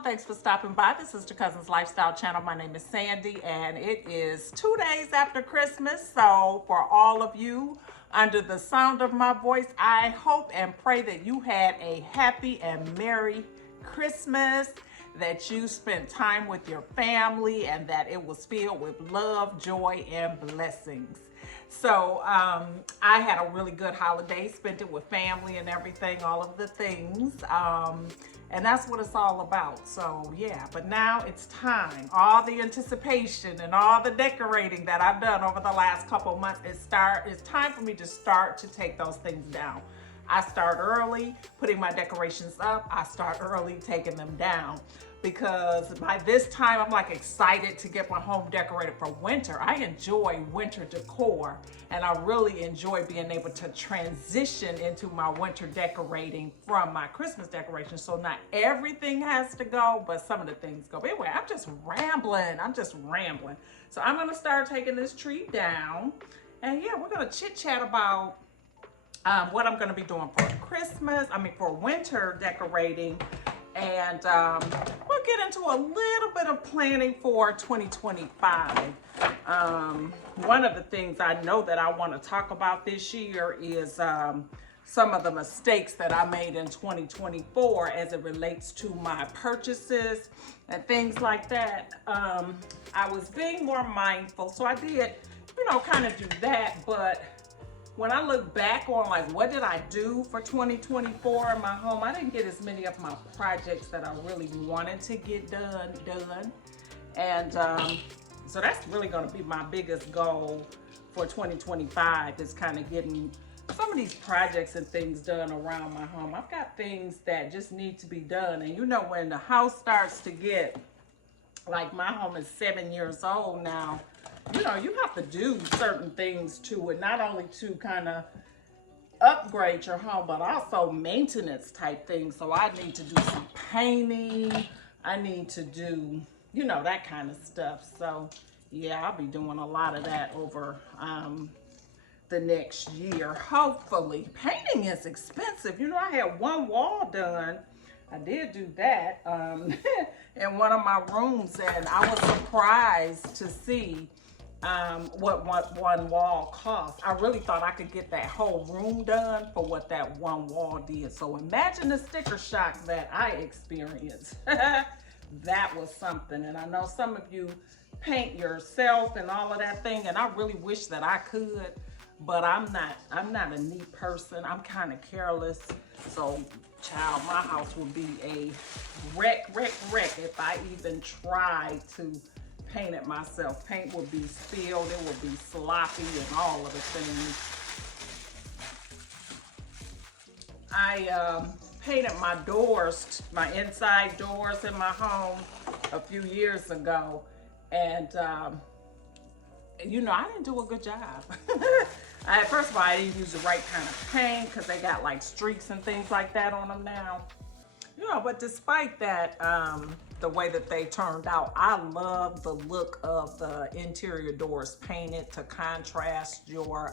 everyone. Thanks for stopping by. This is your cousin's lifestyle channel. My name is Sandy, and it is 2 days after Christmas. So for all of you under the sound of my voice, I hope and pray that you had a happy and merry Christmas, that you spent time with your family, and that it was filled with love, joy, and blessings. So I had a really good holiday, spent it with family and everything, all of the things. And that's what it's all about. So yeah, but now it's time. All the anticipation and all the decorating that I've done over the last couple months, it's time for me to start to take those things down. I start early putting my decorations up. I start early taking them down, because by this time I'm like excited to get my home decorated for winter. I enjoy winter decor, and I really enjoy being able to transition into my winter decorating from my Christmas decorations. So not everything has to go, but some of the things go. But anyway, I'm just rambling. So I'm gonna start taking this tree down, and yeah, we're gonna chit chat about what I'm going to be doing for Christmas, for winter decorating, and we'll get into a little bit of planning for 2025. One of the things I know that I want to talk about this year is some of the mistakes that I made in 2024 as it relates to my purchases and things like that. I was being more mindful, so I did, kind of do that, but when I look back on like what did I do for 2024 in my home, I didn't get as many of my projects that I really wanted to get done. And so that's really going to be my biggest goal for 2025, is kind of getting some of these projects and things done around my home. I've got things that just need to be done. And when the house starts to get, like my home is 7 years old now, you have to do certain things to it, not only to kind of upgrade your home, but also maintenance type things. So I need to do some painting. I need to do, that kind of stuff. So yeah, I'll be doing a lot of that over the next year, hopefully. Painting is expensive. I had one wall done. I did do that in one of my rooms, and I was surprised to see what one wall cost. I really thought I could get that whole room done for what that one wall did. So imagine the sticker shock that I experienced. That was something. And I know some of you paint yourself and all of that thing, and I really wish that I could, but I'm not a neat person. I'm kind of careless. So child, my house would be a wreck if I even tried to paint it myself. Paint would be spilled, it would be sloppy, and all of the things. I painted my doors, my inside doors in my home a few years ago, and I didn't do a good job. First of all, I didn't use the right kind of paint, because they got like streaks and things like that on them now. But despite that, the way that they turned out, I love the look of the interior doors painted to contrast your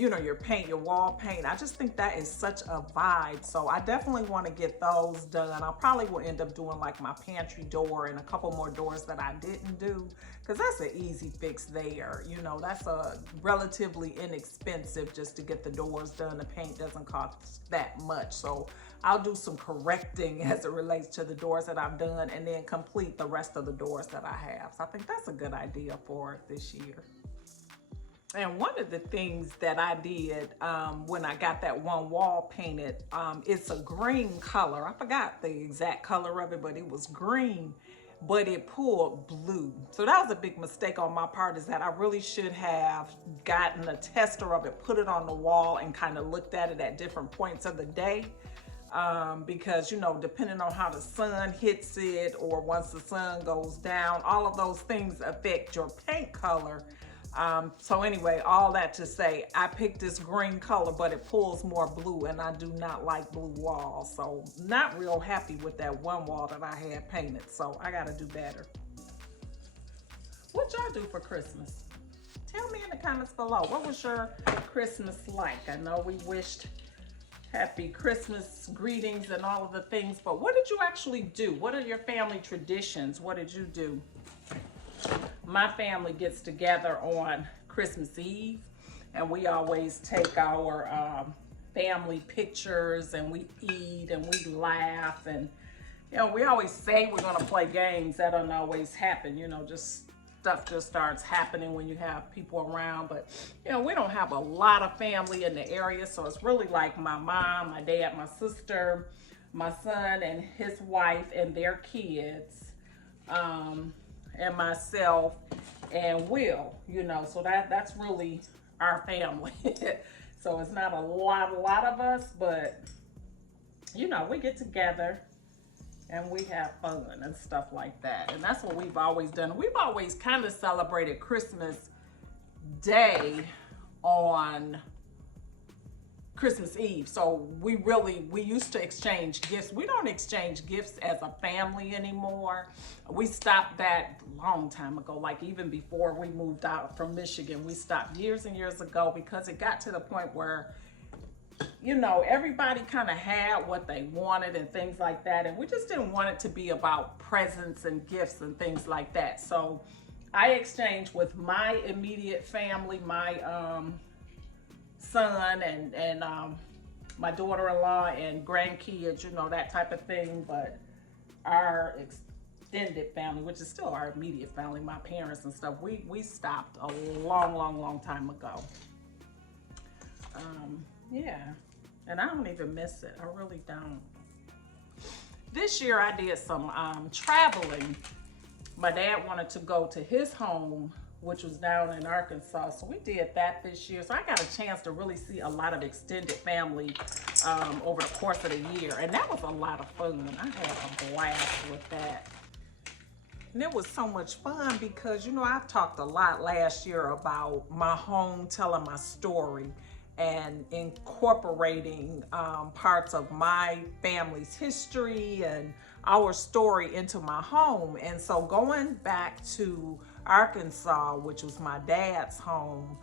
your paint, your wall paint. I just think that is such a vibe. So I definitely want to get those done. I probably will end up doing like my pantry door and a couple more doors that I didn't do, because that's an easy fix there. That's a relatively inexpensive just to get the doors done. The paint doesn't cost that much. So I'll do some correcting as it relates to the doors that I've done, and then complete the rest of the doors that I have. So I think that's a good idea for this year. And one of the things that I did when I got that one wall painted, it's a green color. I forgot the exact color of it, but it was green, but it pulled blue. So that was a big mistake on my part, is that I really should have gotten a tester of it, put it on the wall, and kind of looked at it at different points of the day. Because depending on how the sun hits it, or once the sun goes down, all of those things affect your paint color. So anyway, all that to say, I picked this green color, but it pulls more blue, and I do not like blue walls. So not real happy with that one wall that I had painted. So I got to do better. What y'all do for Christmas? Tell me in the comments below. What was your Christmas like? I know we wished happy Christmas greetings and all of the things. But what did you actually do? What are your family traditions? What did you do? My family gets together on Christmas Eve, and we always take our family pictures, and we eat and we laugh, and we always say we're gonna play games. That doesn't always happen. Just stuff just starts happening when you have people around. But we don't have a lot of family in the area, so it's really like my mom, my dad, my sister, my son and his wife and their kids, and myself and Will. So that's really our family. So it's not a lot of us, but we get together and we have fun and stuff like that. And that's what we've always done. We've always kind of celebrated Christmas Day on Christmas Eve. So we used to exchange gifts. We don't exchange gifts as a family anymore. We stopped that a long time ago, like even before we moved out from Michigan. We stopped years and years ago because it got to the point where everybody kind of had what they wanted and things like that. And we just didn't want it to be about presents and gifts and things like that. So I exchanged with my immediate family, my son and my daughter-in-law and grandkids, that type of thing. But our extended family, which is still our immediate family, my parents and stuff, we stopped a long time ago. Yeah, and I don't even miss it. I really don't. This year I did some traveling. My dad wanted to go to his home, which was down in Arkansas, so we did that this year. So I got a chance to really see a lot of extended family over the course of the year, and that was a lot of fun. I had a blast with that. And it was so much fun because, I've talked a lot last year about my home, telling my story and incorporating parts of my family's history and our story into my home. And so going back to Arkansas, which was my dad's home,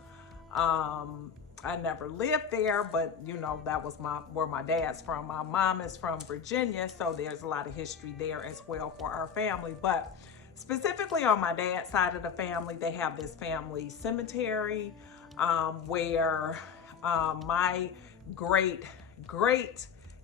I never lived there, but that was where my dad's from. My mom is from Virginia, so there's a lot of history there as well for our family. But specifically on my dad's side of the family, they have this family cemetery where my great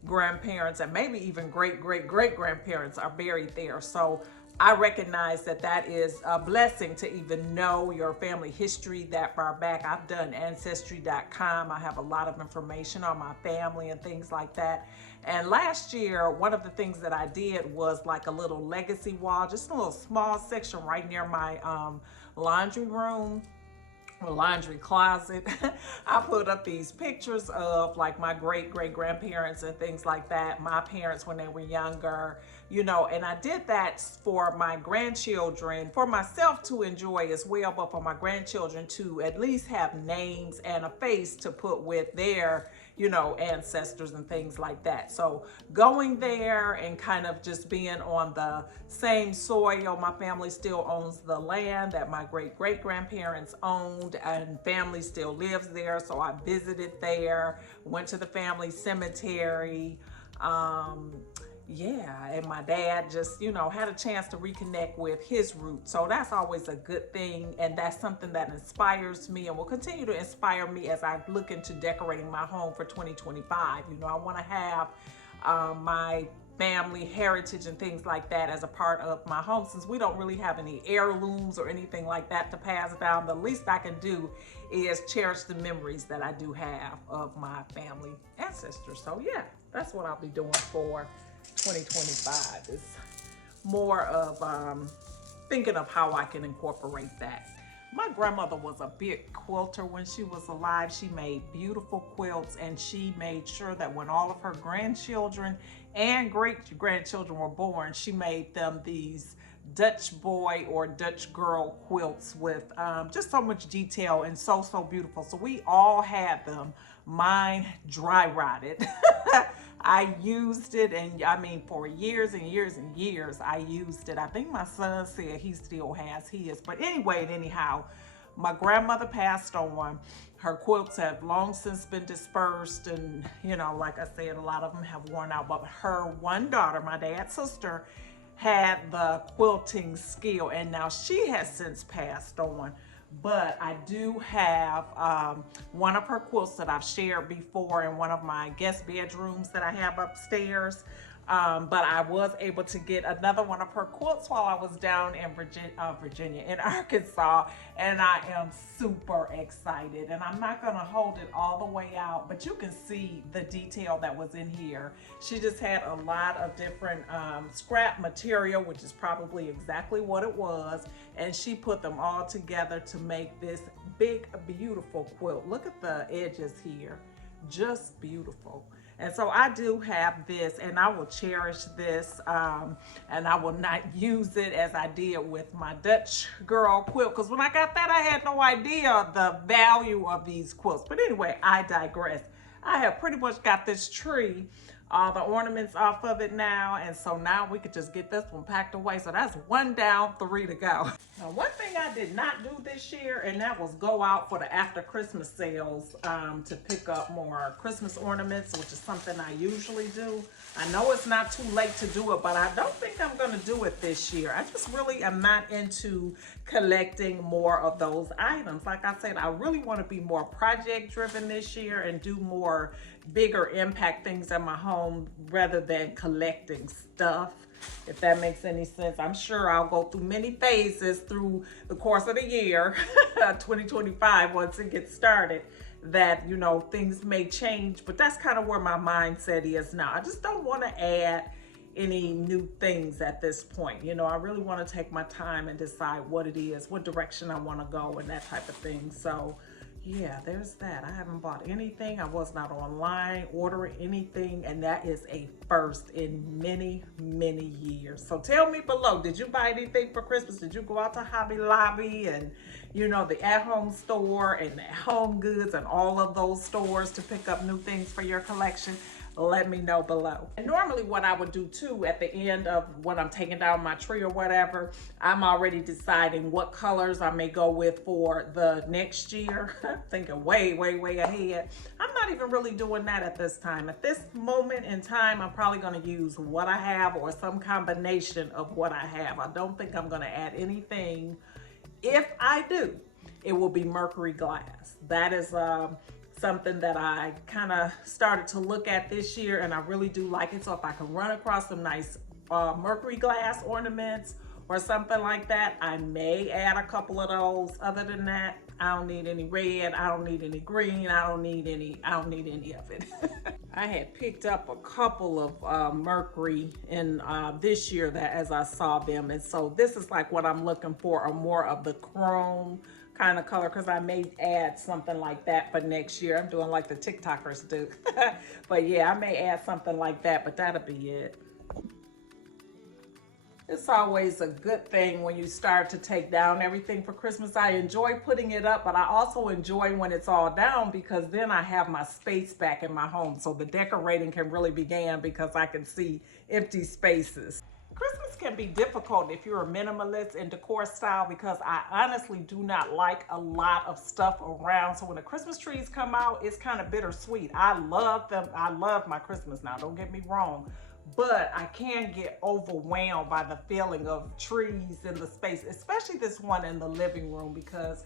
grandparents and maybe even great grandparents are buried there. So I recognize that is a blessing to even know your family history that far back. I've done ancestry.com. I have a lot of information on my family and things like that. And last year, one of the things that I did was like a little legacy wall, just a little small section right near my laundry room, or laundry closet. I put up these pictures of like my great grandparents and things like that, my parents when they were younger, and I did that for my grandchildren, for myself to enjoy as well, but for my grandchildren to at least have names and a face to put with their ancestors and things like that. So going there and kind of just being on the same soil. My family still owns the land that my great grandparents owned, and family still lives there. So I visited there, went to the family cemetery. Yeah, and my dad just, had a chance to reconnect with his roots. So that's always a good thing. And that's something that inspires me and will continue to inspire me as I look into decorating my home for 2025. I want to have my family heritage and things like that as a part of my home. Since we don't really have any heirlooms or anything like that to pass down, the least I can do is cherish the memories that I do have of my family ancestors. So yeah, that's what I'll be doing for 2025. Is more of thinking of how I can incorporate that. My grandmother was a big quilter when she was alive. She made beautiful quilts, and she made sure that when all of her grandchildren and great grandchildren were born, she made them these Dutch boy or Dutch girl quilts with just so much detail and so beautiful. So we all had them. Mine dry rotted. I used it, and I mean for years and years and years I used it. I think my son said he still has his, but anyway, anyhow, my grandmother passed on. Her quilts have long since been dispersed, and you know, like I said, a lot of them have worn out. But her one daughter, my dad's sister, had the quilting skill, and now she has since passed on. But I do have one of her quilts that I've shared before in one of my guest bedrooms that I have upstairs. But I was able to get another one of her quilts while I was down in Virginia, in Arkansas, and I am super excited. And I'm not gonna hold it all the way out, but you can see the detail that was in here. She just had a lot of different scrap material, which is probably exactly what it was, and she put them all together to make this big, beautiful quilt. Look at the edges here, just beautiful. And so I do have this, and I will cherish this, and I will not use it as I did with my Dutch girl quilt, because when I got that, I had no idea the value of these quilts. But anyway, I digress. I have pretty much got this tree, all the ornaments off of it now, and so now we could just get this one packed away. So that's 1 down, 3 to go. Now, one thing I did not do this year, and that was go out for the after Christmas sales to pick up more Christmas ornaments, which is something I usually do. I know it's not too late to do it, but I don't think I'm gonna do it this year. I just really am not into collecting more of those items. Like I said, I really want to be more project driven this year and do more bigger impact things in my home rather than collecting stuff, if that makes any sense. I'm sure I'll go through many phases through the course of the year 2025 once it gets started, that, you know, things may change, but that's kind of where my mindset is now. I just don't want to add any new things at this point. You know, I really want to take my time and decide what it is, what direction I want to go, and that type of thing. So yeah, there's that. I haven't bought anything. I was not online ordering anything, and that is a first in many, many years. So tell me below, did you buy anything for Christmas? Did you go out to Hobby Lobby and, you know, the at-home store and Home Goods and all of those stores to pick up new things for your collection? Let me know below. And normally what I would do too at the end of when I'm taking down my tree or whatever, I'm already deciding what colors I may go with for the next year. I'm thinking way, way, way ahead. I'm not even really doing that at this time. At this moment in time, I'm probably gonna use what I have or some combination of what I have. I don't think I'm gonna add anything. If I do, it will be mercury glass. That is something that I kind of started to look at this year, and I really do like it. So if I can run across some nice mercury glass ornaments or something like that, I may add a couple of those. Other than that, I don't need any red, I don't need any green, I don't need any of it. I had picked up a couple of mercury in this year that as I saw them, and so this is like what I'm looking for, or more of the chrome kind of color, because I may add something like that for next year. I'm doing like the TikTokers do. But yeah, I may add something like that, but that'll be it. It's always a good thing when you start to take down everything for Christmas. I enjoy putting it up, but I also enjoy when it's all down, because then I have my space back in my home. So the decorating can really begin because I can see empty spaces. Christmas can be difficult if you're a minimalist in decor style, because I honestly do not like a lot of stuff around. So when the Christmas trees come out, it's kind of bittersweet. I love them. I love my Christmas now, don't get me wrong. But I can get overwhelmed by the feeling of trees in the space, especially this one in the living room, because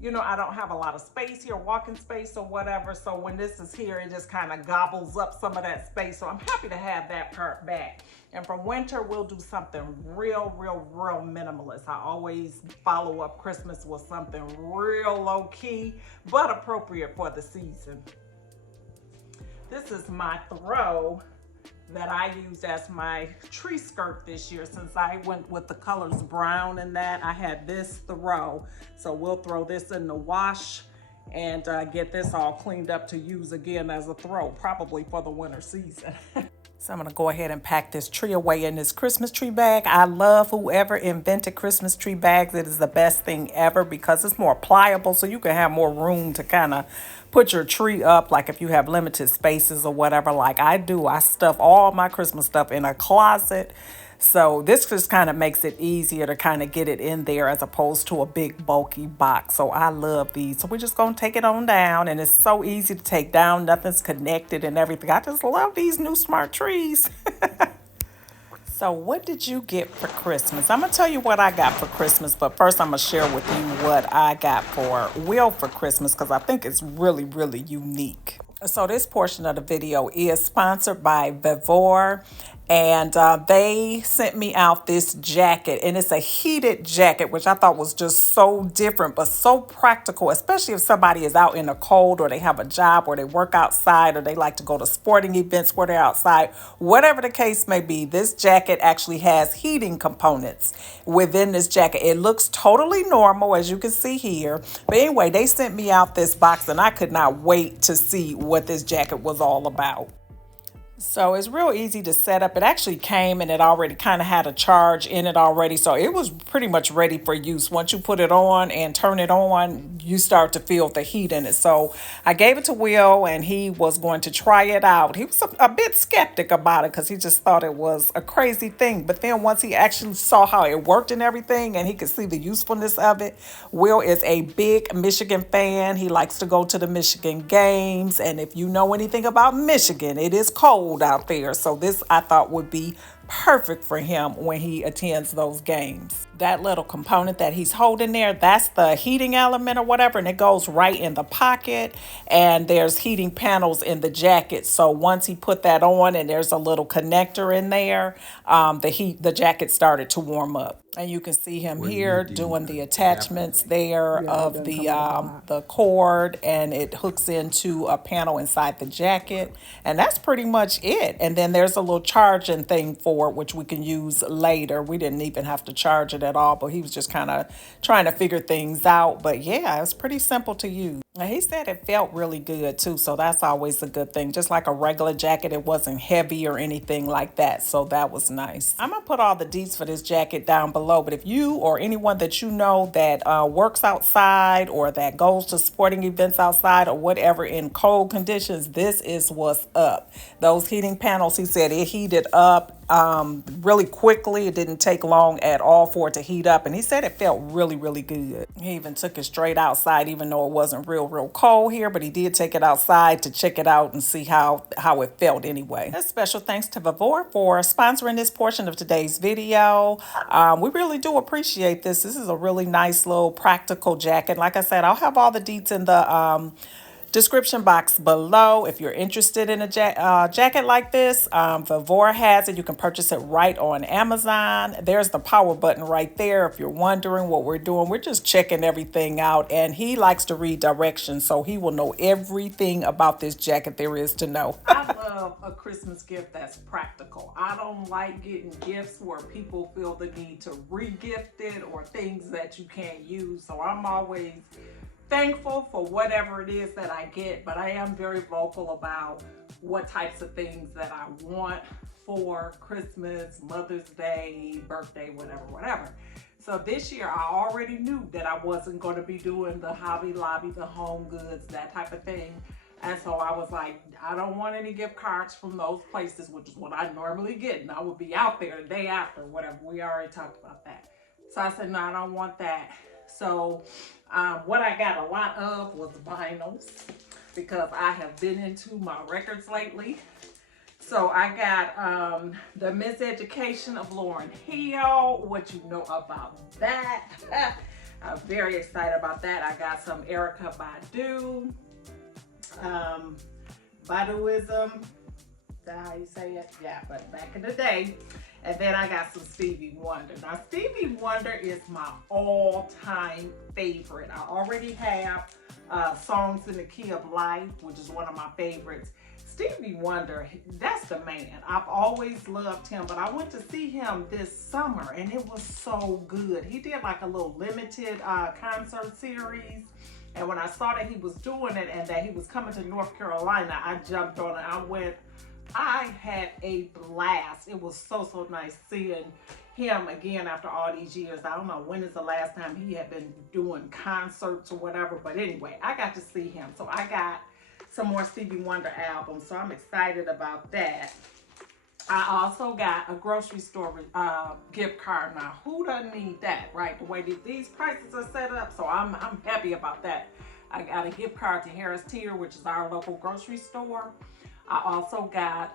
you know, I don't have a lot of space here, walking space or whatever. So when this is here, it just kind of gobbles up some of that space. So I'm happy to have that part back. And for winter, we'll do something real, real, real minimalist. I always follow up Christmas with something real low key, but appropriate for the season. This is my throw that I used as my tree skirt this year. Since I went with the colors brown and that, I had this throw. So we'll throw this in the wash and get this all cleaned up to use again as a throw, probably for the winter season. So I'm gonna go ahead and pack this tree away in this Christmas tree bag. I love whoever invented Christmas tree bags. It is the best thing ever because it's more pliable, so you can have more room to kind of put your tree up, like if you have limited spaces or whatever, like I do. I stuff all my Christmas stuff in a closet So this just kind of makes it easier to kind of get it in there as opposed to a big bulky box. So I love these. So we're just going to take it on down, and it's so easy to take down. Nothing's connected and everything. I just love these new smart trees. So what did you get for Christmas? I'm going to tell you what I got for Christmas, but first I'm going to share with you what I got for Will for Christmas because I think it's really, really unique. So this portion of the video is sponsored by Vevor, and they sent me out this jacket, and it's a heated jacket, which I thought was just so different but so practical, especially if somebody is out in the cold or they have a job or they work outside or they like to go to sporting events where they're outside. Whatever the case may be, this jacket actually has heating components within this jacket. It looks totally normal, as you can see here, but anyway, they sent me out this box and I could not wait to see what this jacket was all about. So it's real easy to set up. It actually came and it already kind of had a charge in it already. So it was pretty much ready for use. Once you put it on and turn it on, you start to feel the heat in it. So I gave it to Will and he was going to try it out. He was a bit skeptic about it because he just thought it was a crazy thing. But then once he actually saw how it worked and everything and he could see the usefulness of it, Will is a big Michigan fan. He likes to go to the Michigan games. And if you know anything about Michigan, it is cold out there. So this I thought would be perfect for him when he attends those games. That little component that he's holding there, that's the heating element or whatever, and it goes right in the pocket, and there's heating panels in the jacket. So once he put that on and there's a little connector in there, the jacket started to warm up. And you can see him here doing the attachments there of the cord, and it hooks into a panel inside the jacket, and that's pretty much it. And then there's a little charging thing for it, which we can use later. We didn't even have to charge it at all, but he was just kind of trying to figure things out. But yeah, it's pretty simple to use. And he said it felt really good too, so that's always a good thing. Just like a regular jacket, it wasn't heavy or anything like that, so that was nice. I'm gonna put all the deets for this jacket down below, but if you or anyone that you know that works outside or that goes to sporting events outside or whatever in cold conditions, this is what's up. Those heating panels, he said it heated up really quickly. It didn't take long at all for it to heat up, and he said it felt really, really good. He even took it straight outside, even though it wasn't real cold here, but he did take it outside to check it out and see how it felt anyway. A special thanks to Vevor for sponsoring this portion of today's video. We really do appreciate this. This is a really nice little practical jacket. Like I said, I'll have all the deets in the description box below. If you're interested in a jacket like this, Vevor has it. You can purchase it right on Amazon. There's the power button right there. If you're wondering what we're doing, we're just checking everything out, and he likes to read directions, so he will know everything about this jacket there is to know. I love a Christmas gift that's practical. I don't like getting gifts where people feel the need to re-gift it or things that you can't use, so I'm always thankful for whatever it is that I get, but I am very vocal about what types of things that I want for Christmas, Mother's Day, birthday, whatever. So this year I already knew that I wasn't going to be doing the Hobby Lobby, the Home Goods, that type of thing. And so I was like, I don't want any gift cards from those places, which is what I normally get. And I would be out there the day after, whatever. We already talked about that. So I said, no, I don't want that. So what I got a lot of was vinyls, because I have been into my records lately. So I got the Miseducation of Lauryn Hill, what you know about that. I'm very excited about that. I got some Erykah Badu, Baduism, is that how you say it? Yeah, but back in the day. And then I got some Stevie Wonder. Now, Stevie Wonder is my all-time favorite. I already have Songs in the Key of Life, which is one of my favorites. Stevie Wonder, that's the man. I've always loved him, but I went to see him this summer, and it was so good. He did like a little limited concert series. And when I saw that he was doing it and that he was coming to North Carolina, I jumped on it. I had a blast. It was so nice seeing him again after all these years. I don't know when is the last time he had been doing concerts or whatever, but anyway, I got to see him. So I got some more Stevie Wonder albums, so I'm excited about that. I also got a grocery store gift card. Now, who doesn't need that, right? The way that these prices are set up, so I'm happy about that. I got a gift card to Harris Teeter, which is our local grocery store. I also got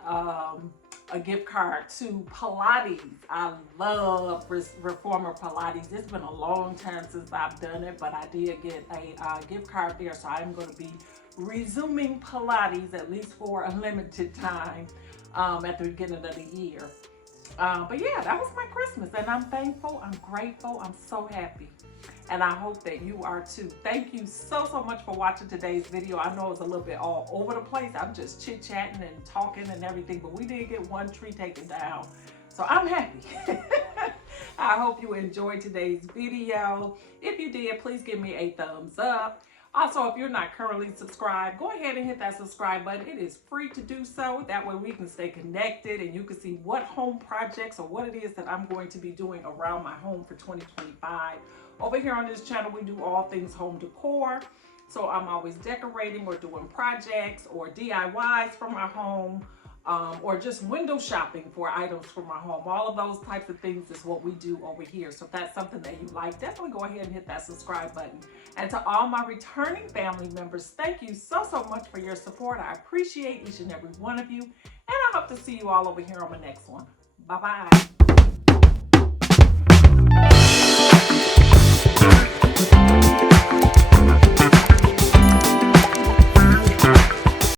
a gift card to Pilates. I love Reformer Pilates. It's been a long time since I've done it, but I did get a gift card there, so I'm going to be resuming Pilates at least for a limited time at the beginning of the year. But yeah, that was my Christmas, and I'm thankful, I'm grateful, I'm so happy. And I hope that you are too. Thank you so much for watching today's video. I know it's a little bit all over the place. I'm just chit-chatting and talking and everything, but we did get one tree taken down. So I'm happy. I hope you enjoyed today's video. If you did, please give me a thumbs up. Also, if you're not currently subscribed, go ahead and hit that subscribe button. It is free to do so. That way we can stay connected and you can see what home projects or what it is that I'm going to be doing around my home for 2025. Over here on this channel, we do all things home decor. So I'm always decorating or doing projects or DIYs for my home. Or just window shopping for items for my home. All of those types of things is what we do over here. So if that's something that you like, definitely go ahead and hit that subscribe button. And to all my returning family members, thank you so much for your support. I appreciate each and every one of you. And I hope to see you all over here on the next one. Bye-bye.